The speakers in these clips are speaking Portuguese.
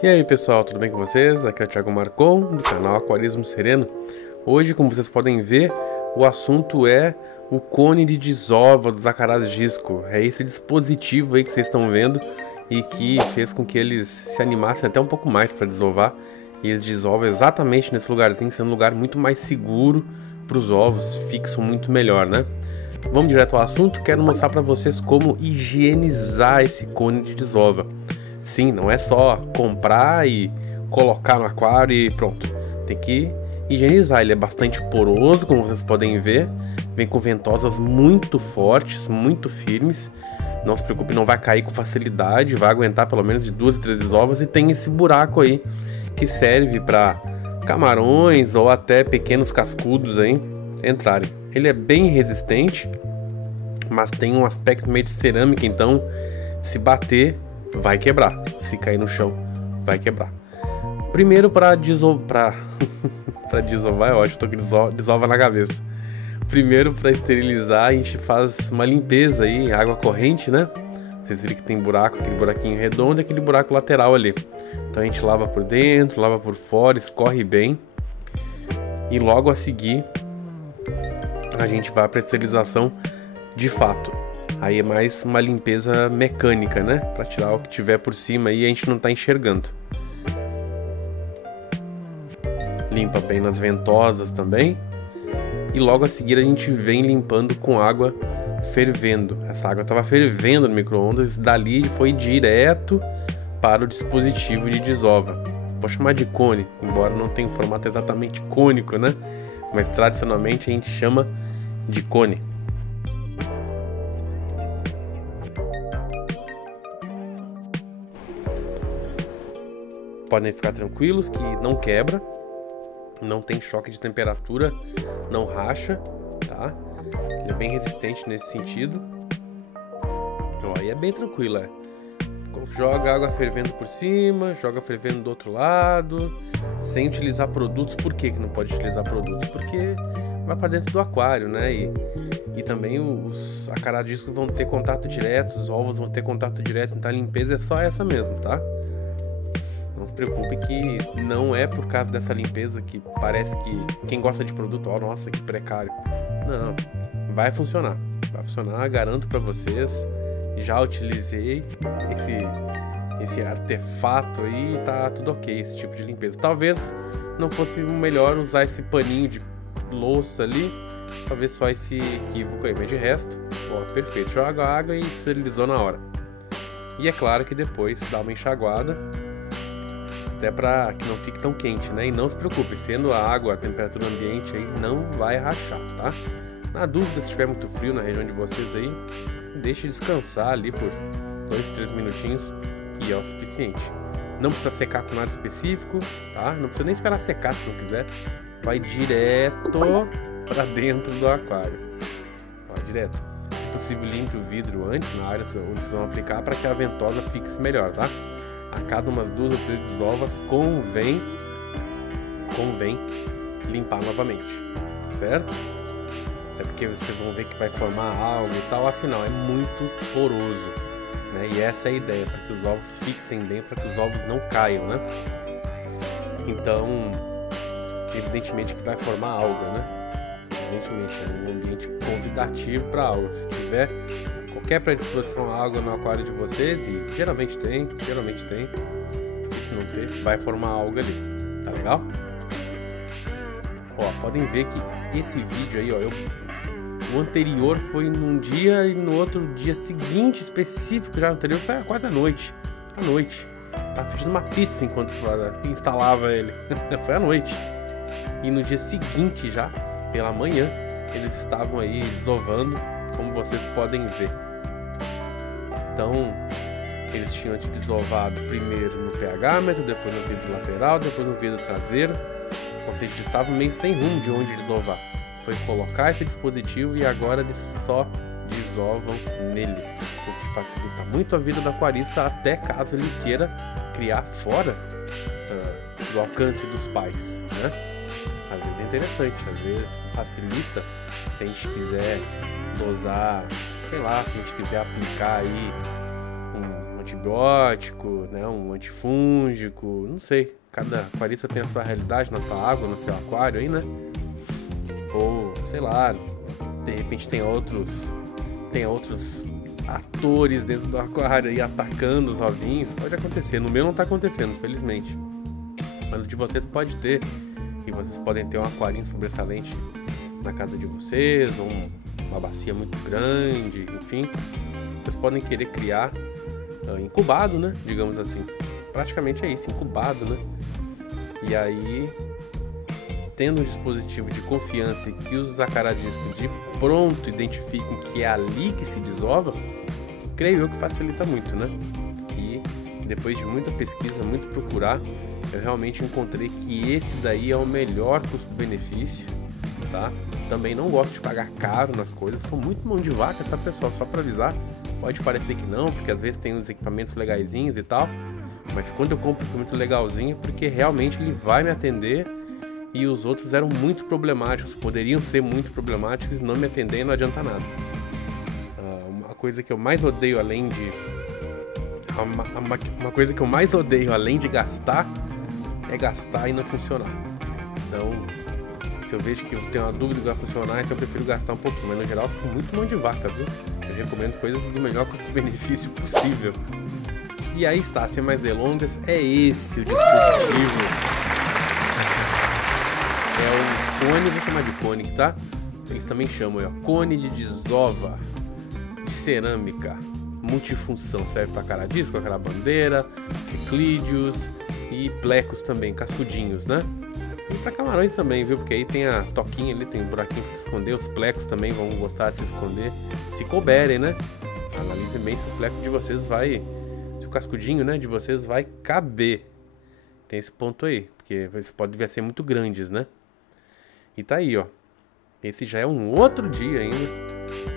E aí pessoal, tudo bem com vocês? Aqui é o Thiago Marcon, do canal Aquarismo Sereno. Hoje, como vocês podem ver, o assunto é o cone de desova dos acarados disco. É esse dispositivo aí que vocês estão vendo e que fez com que eles se animassem até um pouco mais para desovar. E eles desovam exatamente nesse lugarzinho, sendo um lugar muito mais seguro para os ovos, fixam muito melhor, né? Vamos direto ao assunto, quero mostrar para vocês como higienizar esse cone de desova. Sim, não é só comprar e colocar no aquário e pronto. Tem que higienizar. Ele é bastante poroso, como vocês podem ver. Vem com ventosas muito fortes, muito firmes. Não se preocupe, não vai cair com facilidade. Vai aguentar pelo menos de 2 a 3 desovas. E tem esse buraco aí que serve para camarões ou até pequenos cascudos aí entrarem. Ele é bem resistente, mas tem um aspecto meio de cerâmica, então se bater vai quebrar, se cair no chão vai quebrar. Primeiro para desovar, para desovar é ótimo, tô com desova na cabeça. Primeiro para esterilizar a gente faz uma limpeza aí, água corrente, né? Vocês viram que tem buraco, aquele buraquinho redondo e aquele buraco lateral ali. Então a gente lava por dentro, lava por fora, escorre bem. E logo a seguir a gente vai para a esterilização de fato. Aí é mais uma limpeza mecânica, né? Para tirar o que tiver por cima e a gente não tá enxergando. Limpa bem nas ventosas também. E logo a seguir a gente vem limpando com água fervendo. Essa água estava fervendo no micro-ondas, dali foi direto para o dispositivo de desova. Vou chamar de cone, embora não tenha um formato exatamente cônico, né? Mas tradicionalmente a gente chama de cone. Podem ficar tranquilos que não quebra, não tem choque de temperatura, não racha, tá? Ele é bem resistente nesse sentido. Ó, e é bem tranquilo, é. Joga água fervendo por cima, joga fervendo do outro lado, sem utilizar produtos. Por que não pode utilizar produtos? Porque vai para dentro do aquário, né? E também os acaradiscos vão ter contato direto, os ovos vão ter contato direto, então a limpeza é só essa mesmo, tá? Não se preocupe que não é por causa dessa limpeza que parece que quem gosta de produto, ó, nossa, que precário. Não, vai funcionar, garanto para vocês. Já utilizei esse artefato aí e tá tudo ok, esse tipo de limpeza. Talvez não fosse melhor usar esse paninho de louça ali, talvez só esse equívoco aí, mas de resto, ó, perfeito. Joga água e esterilizou na hora. E é claro que depois dá uma enxaguada, até para que não fique tão quente, né? E não se preocupe, sendo a água a temperatura ambiente aí, não vai rachar, tá? Na dúvida, se estiver muito frio na região de vocês aí, deixe descansar ali por 2, 3 minutinhos e é o suficiente. Não precisa secar com nada específico, tá? Não precisa nem esperar secar se não quiser. Vai direto para dentro do aquário. Ó, direto. Se possível, limpe o vidro antes, na área onde vocês vão aplicar, para que a ventosa fixe melhor, tá? A cada umas 2 ou 3 desovas convém limpar novamente, certo? Até porque vocês vão ver que vai formar algo e tal, afinal é muito poroso, né? E essa é a ideia, para que os ovos fixem bem, para que os ovos não caiam, né? Então, evidentemente que vai formar alga, né? Evidentemente, é um ambiente convidativo para alga. Se tiver qualquer predisposição à água no aquário de vocês, e geralmente tem, difícil não ter, vai formar alga ali, tá legal? Ó, podem ver que esse vídeo aí, ó, o anterior foi num dia e no outro dia seguinte específico, já no anterior foi quase à noite, tava pedindo uma pizza enquanto instalava ele, foi à noite, e no dia seguinte já, pela manhã, eles estavam aí desovando, como vocês podem ver. Então, eles tinham desovado primeiro no pH-metro, depois no vidro lateral, depois no vidro traseiro. Ou seja, eles estavam meio sem rumo de onde desovar. Foi colocar esse dispositivo e agora eles só desovam nele. O que facilita muito a vida do aquarista, até caso ele queira criar fora do alcance dos pais, né? Às vezes é interessante, às vezes facilita se a gente quiser dosar, sei lá, se a gente quiser aplicar aí um antibiótico, né, um antifúngico, não sei. Cada aquarista tem a sua realidade na sua água, no seu aquário aí, né? Ou, sei lá, de repente tem outros atores dentro do aquário aí atacando os ovinhos. Pode acontecer, no meu não tá acontecendo, felizmente. Mas no de vocês pode ter. E vocês podem ter um aquarinho sobressalente na casa de vocês, ou uma bacia muito grande, enfim. Vocês podem querer criar incubado, né? Digamos assim. Praticamente é isso, incubado, né? E aí, tendo um dispositivo de confiança e que os acaradiscos de pronto identifiquem que é ali que se desova, creio eu que facilita muito, né? E depois de muita pesquisa, muito procurar, eu realmente encontrei que esse daí é o melhor custo-benefício, tá? Também não gosto de pagar caro nas coisas, sou muito mão de vaca, tá, pessoal? Só para avisar, pode parecer que não, porque às vezes tem uns equipamentos legaisinhos e tal, mas quando eu compro um equipamento legalzinho, porque realmente ele vai me atender, e os outros eram muito problemáticos, poderiam ser muito problemáticos e não me atender, não adianta nada. Uma coisa que eu mais odeio além de... Uma coisa que eu mais odeio além de gastar é gastar e não funcionar. Então, se eu vejo que eu tenho uma dúvida que vai funcionar, então eu prefiro gastar um pouquinho. Mas no geral, eu sou muito mão de vaca, viu? Eu recomendo coisas do melhor custo-benefício possível. E aí está, sem mais delongas, é esse o dispositivo. É o cone, vou chamar de cone, tá? Eles também chamam, ó, cone de desova de cerâmica multifunção. Serve para acaradisco, aquela bandeira, ciclídeos e plecos também, cascudinhos, né? E para camarões também, viu? Porque aí tem a toquinha ali, tem um buraquinho para se esconder. Os plecos também vão gostar de se esconder, se couberem, né? Analisem bem se o pleco de vocês vai... Se o cascudinho, né, de vocês vai caber. Tem esse ponto aí, porque eles podem ser muito grandes, né? E tá aí, ó. Esse já é um outro dia ainda.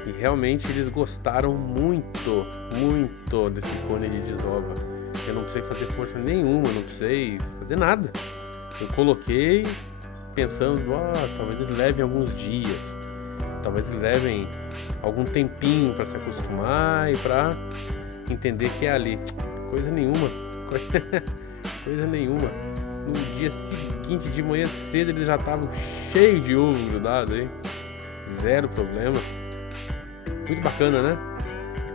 E realmente eles gostaram muito, muito desse cone de desova. Eu não precisei fazer força nenhuma, não precisei fazer nada. Eu coloquei pensando, talvez eles levem alguns dias. Talvez eles levem algum tempinho para se acostumar e para entender que é ali. Coisa nenhuma. Coisa nenhuma. No dia seguinte, de manhã cedo, eles já estavam cheios de ovo grudado aí. Zero problema. Muito bacana, né?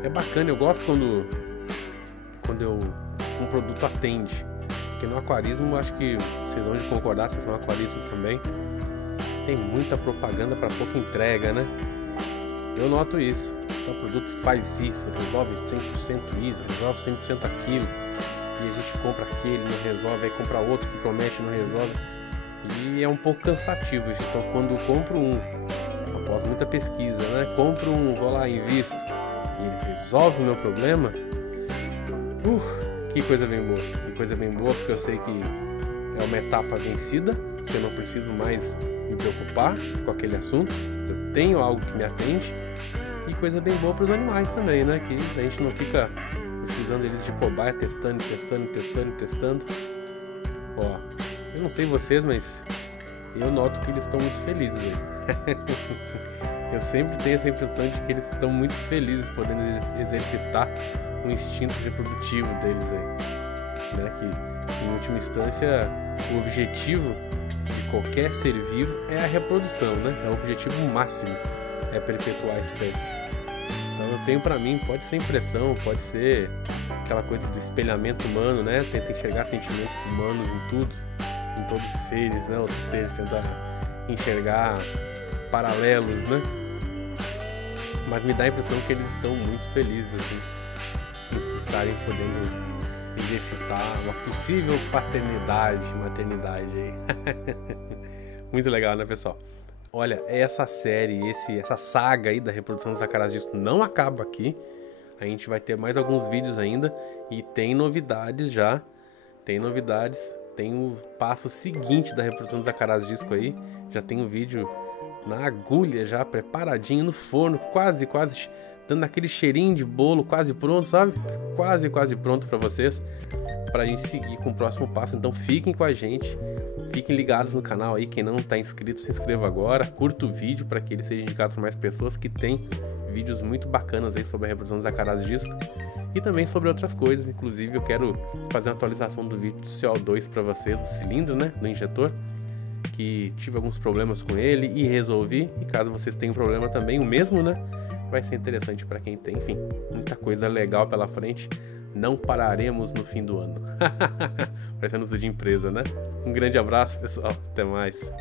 É bacana, eu gosto quando um produto atende. Porque no aquarismo, eu acho que vocês vão concordar, vocês são aquaristas também, tem muita propaganda para pouca entrega, né? Eu noto isso. Então o produto faz isso, resolve 100% isso, resolve 100% aquilo. E a gente compra aquele, não resolve, aí compra outro que promete, não resolve. E é um pouco cansativo isso. Então quando eu compro após muita pesquisa, né? Compro vou lá, invisto, e ele resolve o meu problema. Que coisa bem boa. Que coisa bem boa, porque eu sei que é uma etapa vencida, que eu não preciso mais me preocupar com aquele assunto. Eu tenho algo que me atende. E coisa bem boa para os animais também, né? Que a gente não fica utilizando eles de cobaia, testando. Ó, eu não sei vocês, mas eu noto que eles estão muito felizes aí. Eu sempre tenho essa impressão de que eles estão muito felizes podendo exercitar o instinto reprodutivo deles aí, né? Que em última instância o objetivo de qualquer ser vivo é a reprodução, né? É o objetivo máximo, é perpetuar a espécie. Então eu tenho pra mim, pode ser impressão, pode ser aquela coisa do espelhamento humano, né? Tenta enxergar sentimentos humanos em tudo, em todos os seres, né? Outros seres tenta enxergar paralelos, né? Mas me dá a impressão que eles estão muito felizes assim, em estarem podendo exercitar uma possível maternidade aí. Muito legal, né, pessoal? Olha, essa série, essa saga aí da reprodução dos acaradiscos não acaba aqui. A gente vai ter mais alguns vídeos ainda e tem novidades já. Tem novidades. Tem o passo seguinte da reprodução dos acaradiscos aí. Já tem o vídeo na agulha já preparadinho no forno, quase dando aquele cheirinho de bolo, quase pronto, sabe? Quase pronto para vocês, pra gente seguir com o próximo passo. Então fiquem com a gente, fiquem ligados no canal aí. Quem não tá inscrito, se inscreva agora, curta o vídeo para que ele seja indicado para mais pessoas, que tem vídeos muito bacanas aí sobre a reprodução dos acaradiscos. e também sobre outras coisas. Inclusive eu quero fazer uma atualização do vídeo do CO2 para vocês, do cilindro, né, do injetor, que tive alguns problemas com ele e resolvi, e caso vocês tenham problema também, o mesmo, né, vai ser interessante para quem tem. Enfim, muita coisa legal pela frente. Não pararemos no fim do ano. Parecendo uso de empresa, né? Um grande abraço, pessoal. Até mais.